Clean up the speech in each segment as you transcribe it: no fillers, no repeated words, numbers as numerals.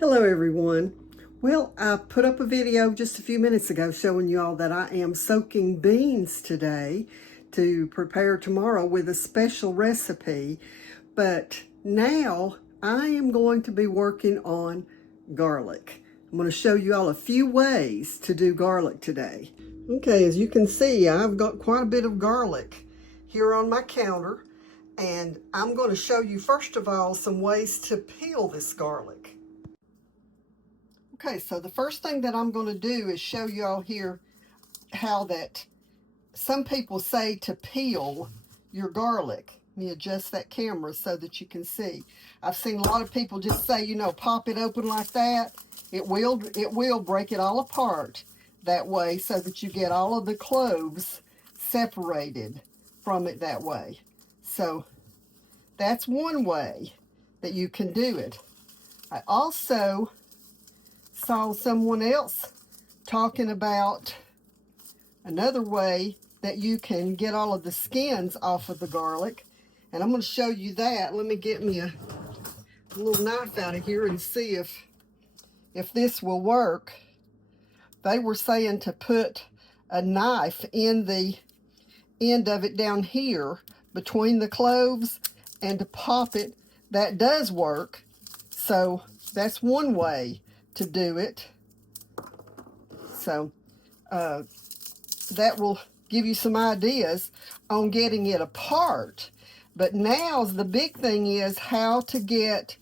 Hello everyone. Well, I put up a video just a few minutes ago showing you all that I am soaking beans today to prepare tomorrow with a special recipe. But now I am going to be working on garlic. I'm going to show you all a few ways to do garlic today. Okay, as you can see, I've got quite a bit of garlic here on my counter, and I'm going to show you first of all some ways to peel this garlic. Okay, so the first thing that I'm going to do is show you all here how that some people say to peel your garlic. Let me adjust that camera so that you can see. I've seen a lot of people just say, you know, pop it open like that. It will break it all apart that way so that you get all of the cloves separated from it that way. So that's one way that you can do it. I also saw someone else talking about another way that you can get all of the skins off of the garlic, and I'm going to show you that. Let me get me a little knife out of here and see if this will work. They were saying to put a knife in the end of it down here between the cloves and to pop it. That does work, so that's one way to do it. So that will give you some ideas on getting it apart. But now the big thing is how to get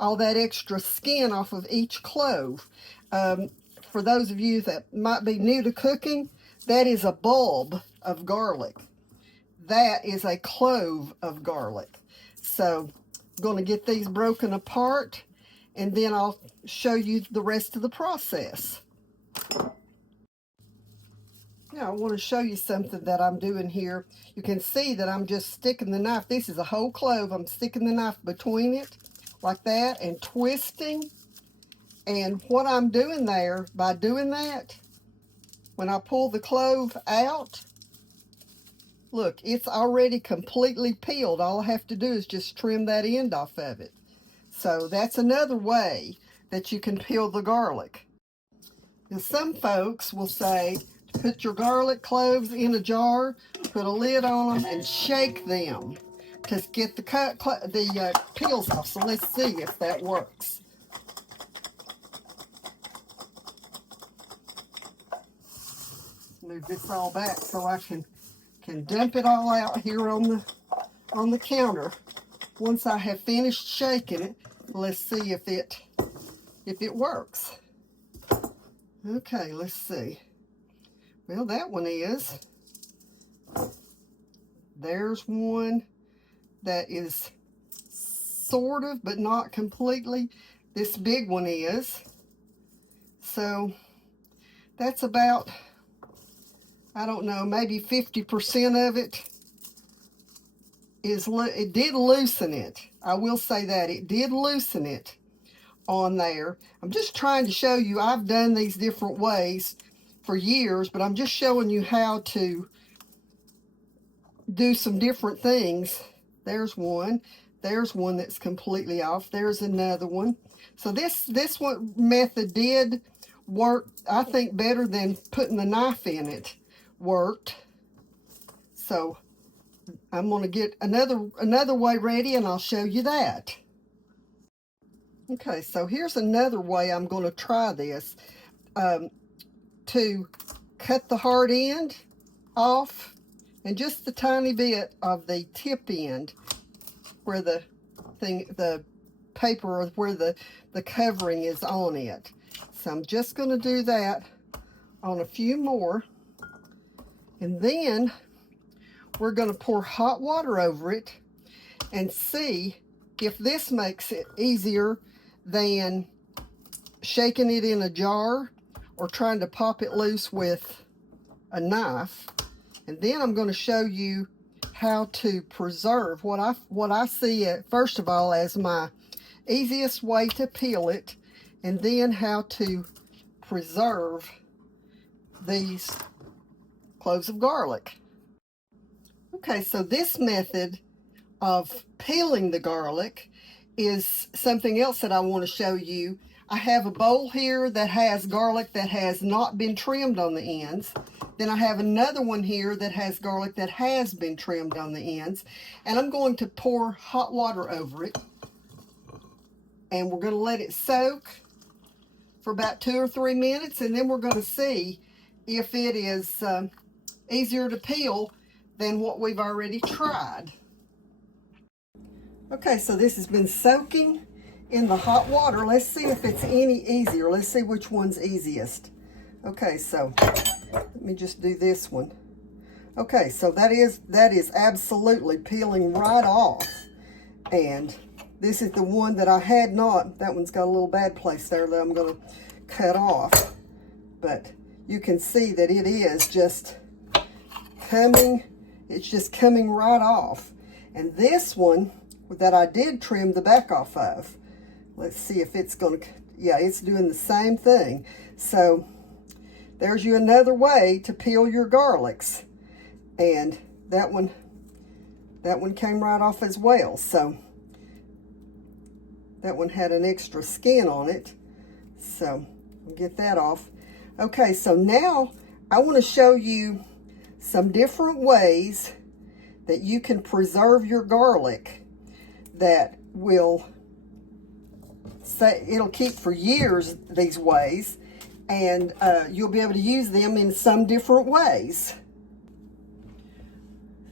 all that extra skin off of each clove. For those of you that might be new to cooking, that is a bulb of garlic. That is a clove of garlic. So I'm going to get these broken apart, and then I'll show you the rest of the process. Now I want to show you something that I'm doing here. You can see that I'm just sticking the knife. This is a whole clove. I'm sticking the knife between it like that and twisting. And what I'm doing there, by doing that, when I pull the clove out, look, it's already completely peeled. All I have to do is just trim that end off of it. So that's another way that you can peel the garlic. And some folks will say, put your garlic cloves in a jar, put a lid on them, and shake them to get the peels off. So let's see if that works. Move this all back so I can dump it all out here on the counter. Once I have finished shaking it, let's see if it works. Okay, let's see. Well, that one is. There's one that is sort of, but not completely. This big one is. So that's about, I don't know, maybe 50% of it is, it did loosen it. I will say that, it did loosen it on there. I'm just trying to show you, I've done these different ways for years, but I'm just showing you how to do some different things. There's one that's completely off. There's another one. So this one method did work, I think, better than putting the knife in it worked. So I'm going to get another way ready, and I'll show you that. Okay, so here's another way I'm going to try this. To cut the hard end off and just the tiny bit of the tip end where the paper, or where the covering is on it. So I'm just going to do that on a few more, and then we're going to pour hot water over it and see if this makes it easier than shaking it in a jar or trying to pop it loose with a knife. And then I'm going to show you how to preserve what I see first of all as my easiest way to peel it, and then how to preserve these cloves of garlic. Okay, so this method of peeling the garlic is something else that I want to show you. I have a bowl here that has garlic that has not been trimmed on the ends. Then I have another one here that has garlic that has been trimmed on the ends. And I'm going to pour hot water over it. And we're going to let it soak for about 2 or 3 minutes. And then we're going to see if it is easier to peel than what we've already tried. Okay, so this has been soaking in the hot water. Let's see if it's any easier. Let's see which one's easiest. Okay, so let me just do this one. Okay, so that is absolutely peeling right off. And this is the one that I had not. That one's got a little bad place there that I'm going to cut off. But you can see that it is just coming, it's just coming right off. And this one that I did trim the back off of, let's see if it's going to, yeah, it's doing the same thing. So there's you another way to peel your garlics. And that one came right off as well. So that one had an extra skin on it. So we'll get that off. Okay, so now I want to show you some different ways that you can preserve your garlic that will say it'll keep for years these ways, and you'll be able to use them in some different ways.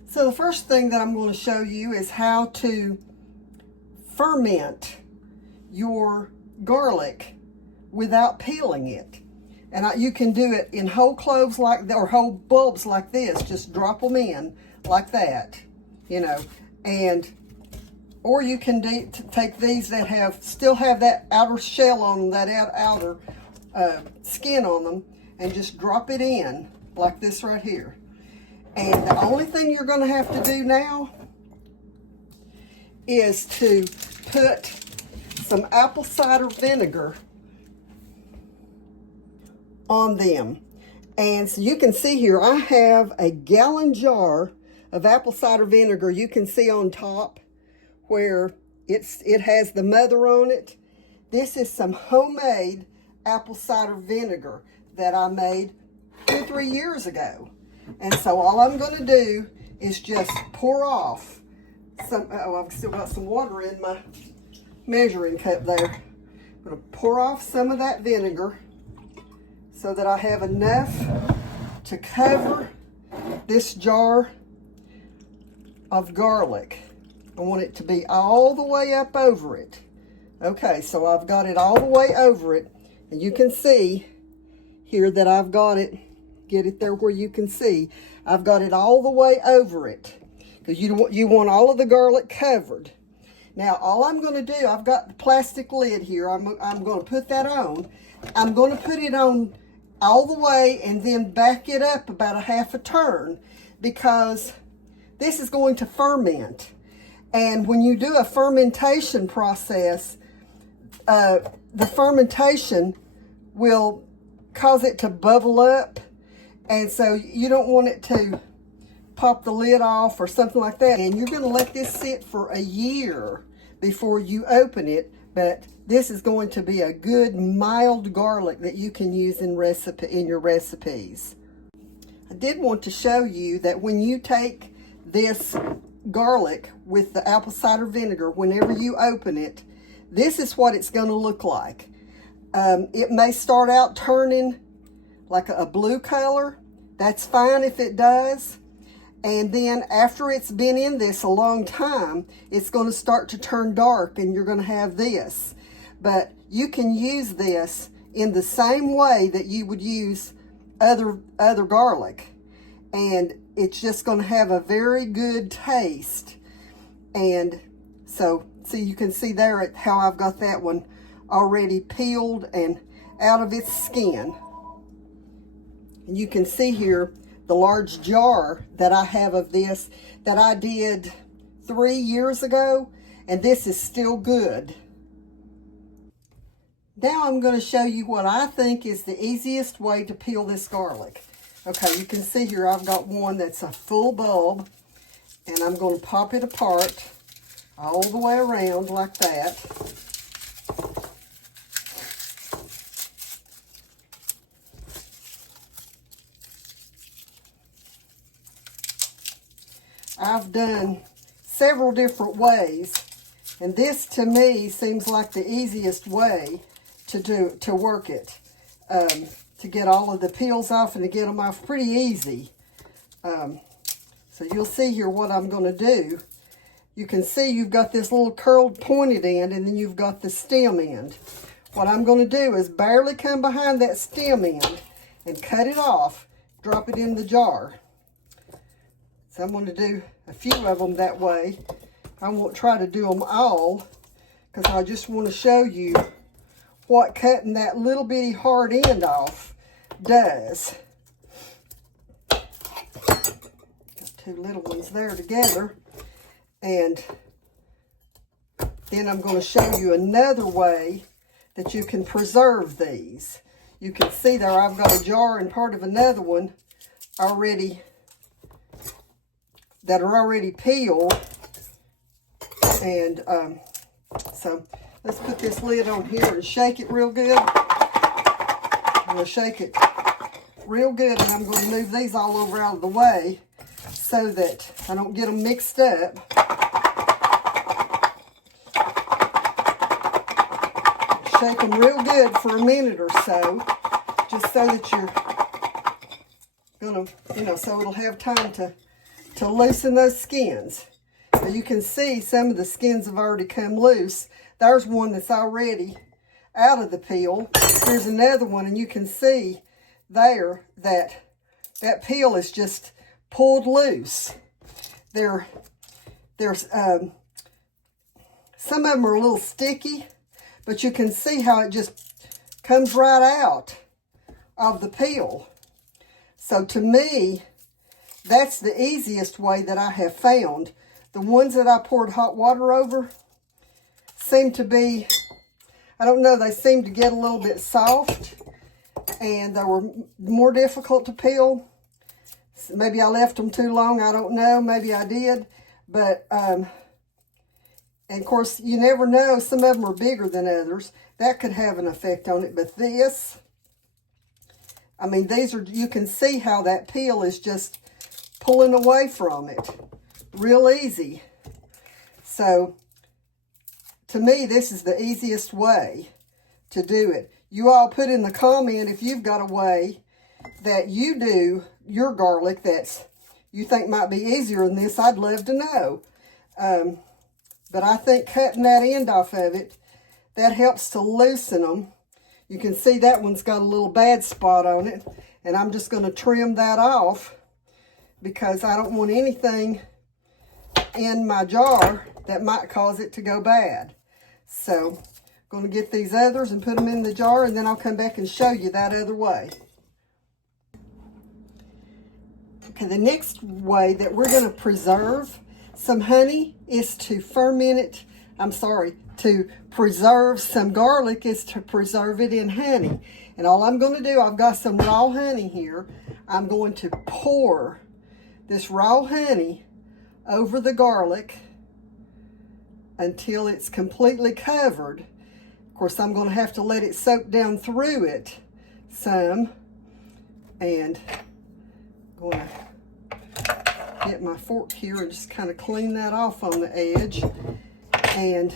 So the first thing that I'm going to show you is how to ferment your garlic without peeling it. And you can do it in whole cloves like that, or whole bulbs like this. Just drop them in like that, you know. And or you can take these that still have that outer shell on them, that outer skin on them, and just drop it in like this right here. And the only thing you're going to have to do now is to put some apple cider vinegar on them. And so you can see here, I have a gallon jar of apple cider vinegar. You can see on top where it has the mother on it. This is some homemade apple cider vinegar that I made 2 or 3 years ago. And so all I'm going to do is just pour off some, oh, I've still got some water in my measuring cup there. I'm going to pour off some of that vinegar so that I have enough to cover this jar of garlic. I want it to be all the way up over it. Okay, so I've got it all the way over it. And you can see here that I've got it. Get it there where you can see. I've got it all the way over it. Because you want all of the garlic covered. Now, all I'm going to do, I've got the plastic lid here. I'm going to put that on. I'm going to put it on all the way and then back it up about a half a turn, because this is going to ferment. And when you do a fermentation process, the fermentation will cause it to bubble up. And so you don't want it to pop the lid off or something like that. And you're going to let this sit for a year before you open it. But this is going to be a good mild garlic that you can use in your recipes. I did want to show you that when you take this garlic with the apple cider vinegar, whenever you open it, this is what it's going to look like. It may start out turning like a blue color. That's fine if it does. And then after it's been in this a long time, it's going to start to turn dark and you're going to have this. But you can use this in the same way that you would use other garlic. And it's just going to have a very good taste. And so you can see there how I've got that one already peeled and out of its skin. And you can see here the large jar that I have of this that I did 3 years ago, and this is still good. Now I'm going to show you what I think is the easiest way to peel this garlic. Okay, you can see here I've got one that's a full bulb, and I'm going to pop it apart. all the way around like that. I've done several different ways, and this to me seems like the easiest way to work it, to get all of the peels off and to get them off pretty easy. So you'll see here what I'm going to do. You can see you've got this little curled pointed end, and then you've got the stem end. What I'm going to do is barely come behind that stem end and cut it off, drop it in the jar. So I'm going to do a few of them that way. I won't try to do them all because I just want to show you what cutting that little bitty hard end off does. Got two little ones there together. And then I'm going to show you another way that you can preserve these. You can see there I've got a jar and part of another one already that are already peeled. And so let's put this lid on here and shake it real good. I'm going to shake it real good, and I'm going to move these all over out of the way so that I don't get them mixed up. Shake them real good for a minute or so, just so that you're going to, so it'll have time to loosen those skins. So you can see some of the skins have already come loose. There's one that's already out of the peel. Here's another one, and you can see there that that peel is just pulled loose. There's some of them are a little sticky, but you can see how it just comes right out of the peel. So to me, that's the easiest way that I have found. The ones that I poured hot water over seem to be, I don't know, they seem to get a little bit soft, and they were more difficult to peel. Maybe I left them too long, I don't know, maybe I did. But, and of course, you never know, some of them are bigger than others. That could have an effect on it, but this, I mean, these are, you can see how that peel is just pulling away from it. Real easy. So, to me, this is the easiest way to do it. You all put in the comment if you've got a way that you do your garlic that you think might be easier than this. I'd love to know. But I think cutting that end off of it, that helps to loosen them. You can see that one's got a little bad spot on it, and I'm just going to trim that off because I don't want anything in my jar that might cause it to go bad. So I'm going to get these others and put them in the jar, and then I'll come back and show you that other way. Okay, the next way that we're going to preserve some honey is to to preserve some garlic is to preserve it in honey. And all I'm going to do, I've got some raw honey here. I'm going to pour this raw honey over the garlic until it's completely covered. Of course, I'm going to have to let it soak down through it some. And I'm going to get my fork here and just kind of clean that off on the edge. And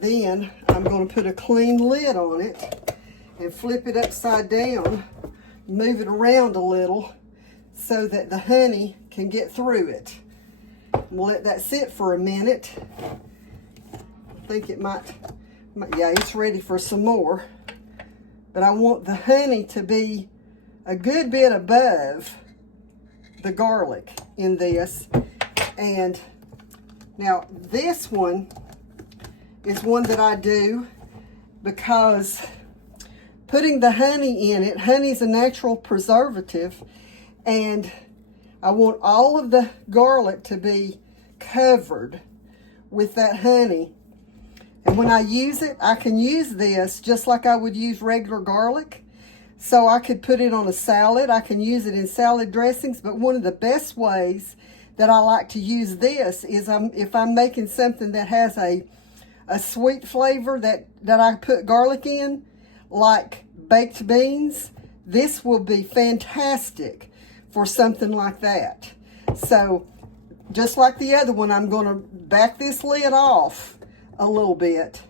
then I'm going to put a clean lid on it and flip it upside down, move it around a little so that the honey can get through it. We'll let that sit for a minute. I think it might, yeah, it's ready for some more. But I want the honey to be a good bit above the garlic in this. And now this one is one that I do because putting the honey in it, honey's a natural preservative, and I want all of the garlic to be covered with that honey. And when I use it, I can use this just like I would use regular garlic. So I could put it on a salad. I can use it in salad dressings, but one of the best ways that I like to use this is if I'm making something that has a sweet flavor that I put garlic in, like baked beans, this will be fantastic for something like that. So just like the other one, I'm going to back this lid off a little bit.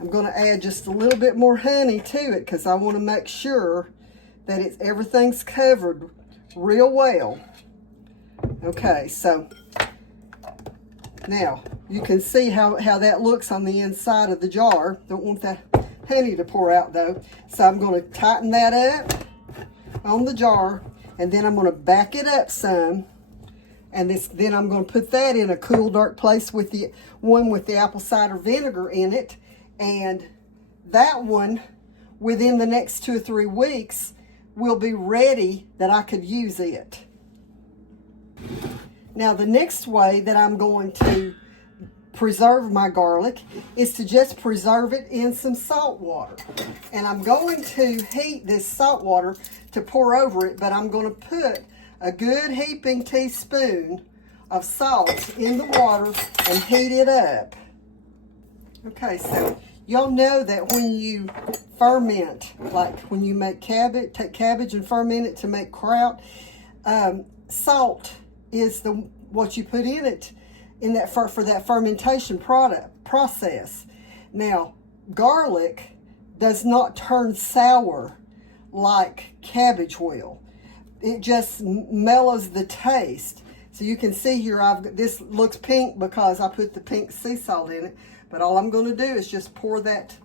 I'm going to add just a little bit more honey to it because I want to make sure that everything's covered real well. Okay, so now you can see how that looks on the inside of the jar. Don't want that honey to pour out though. So I'm going to tighten that up on the jar, and then I'm going to back it up some. And then I'm going to put that in a cool, dark place with the one with the apple cider vinegar in it. And that one, within the next 2 or 3 weeks, will be ready that I could use it. Now, the next way that I'm going to preserve my garlic is to just preserve it in some salt water. And I'm going to heat this salt water to pour over it, but I'm going to put a good heaping teaspoon of salt in the water and heat it up. Okay, so y'all know that when you ferment, like when you make cabbage, take cabbage and ferment it to make kraut, salt is what you put in it in that for that fermentation process. Now, garlic does not turn sour like cabbage will. It just mellows the taste. So you can see here, this looks pink because I put the pink sea salt in it. But all I'm going to do is just pour that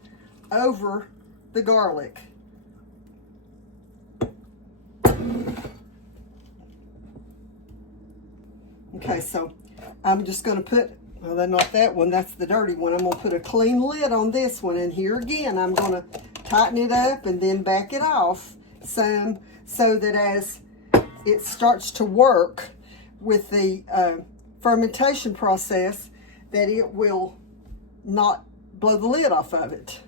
over the garlic. Okay, so I'm just going to put, well, that's not that one, that's the dirty one. I'm going to put a clean lid on this one. And here again, I'm going to tighten it up and then back it off some so that as it starts to work with the fermentation process, that it will not blow the lid off of it.